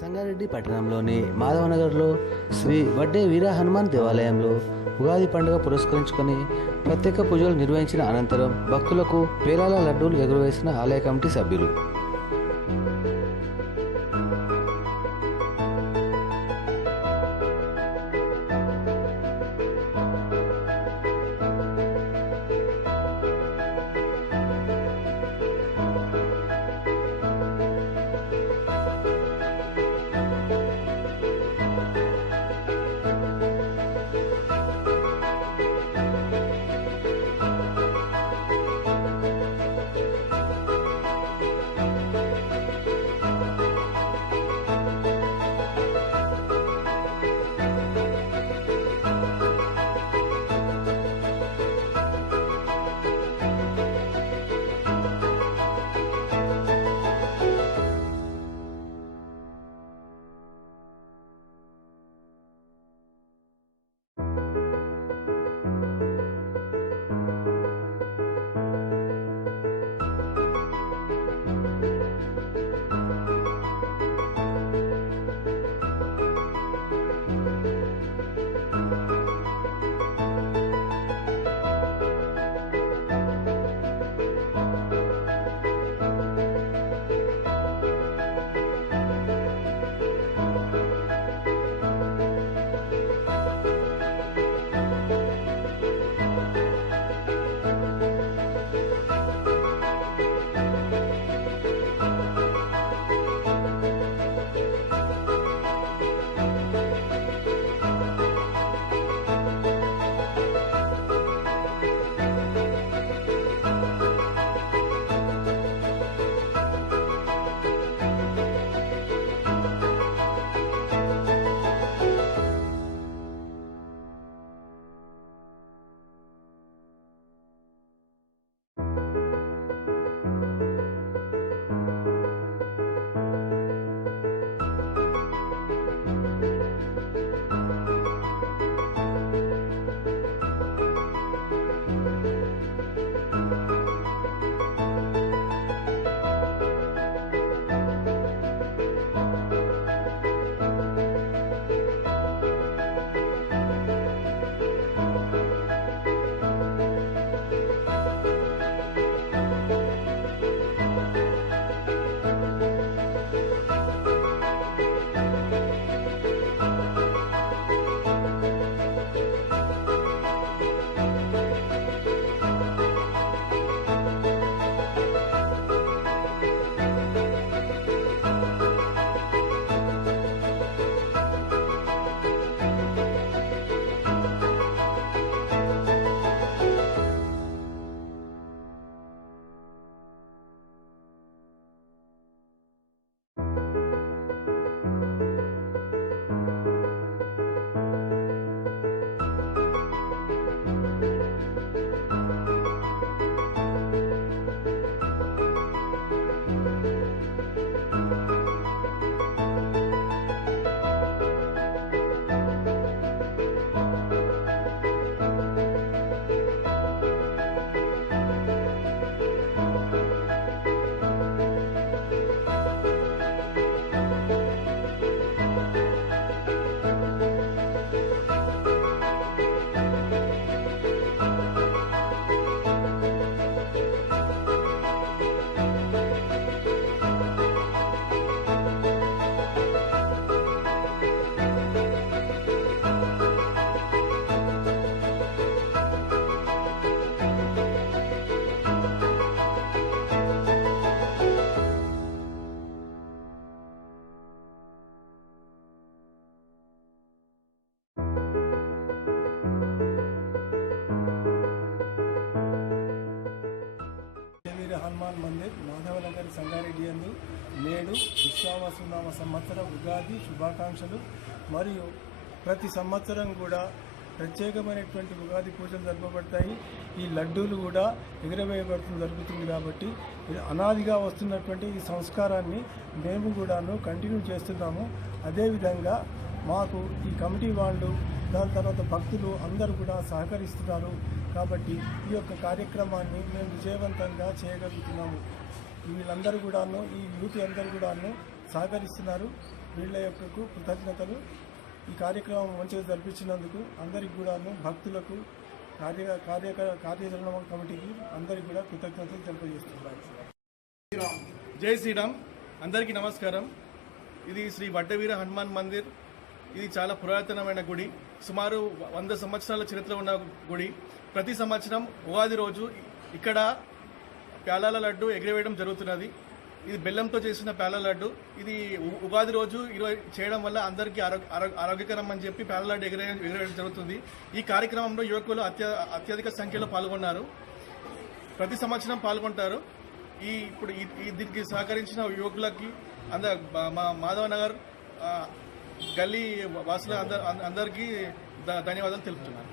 సంగారెడ్డి పట్టణంలోని మాధవనగర్లో శ్రీ వడ్డే వీర హనుమాన్ దేవాలయంలో ఉగాది పండుగ పురస్కరించుకొని ప్రత్యేక పూజలు నిర్వహించిన అనంతరం భక్తులకు పేలాల లడ్డూలు ఎగురవేసిన ఆలయ కమిటీ సభ్యులు. హనుమాన్ మందిర్ మాధవనగర్ సంగారెడ్డి అందు నేడు విశ్వావసునామ సంవత్సర ఉగాది శుభాకాంక్షలు. మరియు ప్రతి సంవత్సరం కూడా ప్రత్యేకమైనటువంటి ఉగాది పూజలు జరపబడతాయి. ఈ లడ్డూలు కూడా జరుగుతుంది కాబట్టి అనాదిగా వస్తున్నటువంటి ఈ సంస్కారాన్ని మేము కూడాను కంటిన్యూ చేస్తున్నాము. అదేవిధంగా మాకు ఈ కమిటీ వాళ్ళు దాని తర్వాత భక్తులు అందరూ కూడా సహకరిస్తున్నారు కాబట్టి ఈ యొక్క కార్యక్రమాన్ని మేము విజయవంతంగా చేయగలుగుతున్నాము. వీళ్ళందరూ కూడాను ఈ యూత్ అందరూ కూడాను సహకరిస్తున్నారు. వీళ్ళ యొక్క కృతజ్ఞతలు. ఈ కార్యక్రమం మంచిగా జరిపించినందుకు అందరికి కూడాను, భక్తులకు, కార్యాచరణ కమిటీకి అందరికి కూడా కృతజ్ఞతలు తెలియజేస్తున్నారు. జై శ్రీరామ్. అందరికీ నమస్కారం. ఇది శ్రీ వడ్డవీర హనుమాన్ మందిర్. ఇది చాలా పురాతనమైన గుడి. సుమారు 100 సంవత్సరాల చరిత్ర ఉన్న గుడి. ప్రతి సంవత్సరం ఉగాది రోజు ఇక్కడ పేలాల లడ్డు ఎగిరవేయడం జరుగుతున్నది. ఇది బెల్లంతో చేసిన పేలాల లడ్డు. ఇది ఉగాది రోజు చేయడం వల్ల అందరికీ ఆరోగ్యకరం అని చెప్పి పేలాల లడ్డు ఎగిరవేయడం జరుగుతుంది. ఈ కార్యక్రమంలో యువకులు అత్యధిక సంఖ్యలో పాల్గొన్నారు. ప్రతి సంవత్సరం పాల్గొంటారు. ఇప్పుడు దీనికి సహకరించిన యువకులకి మా మాధవనగర్ గల్లీ వాసుల అందరికీ ధన్యవాదాలు తెలుపుతున్నాను.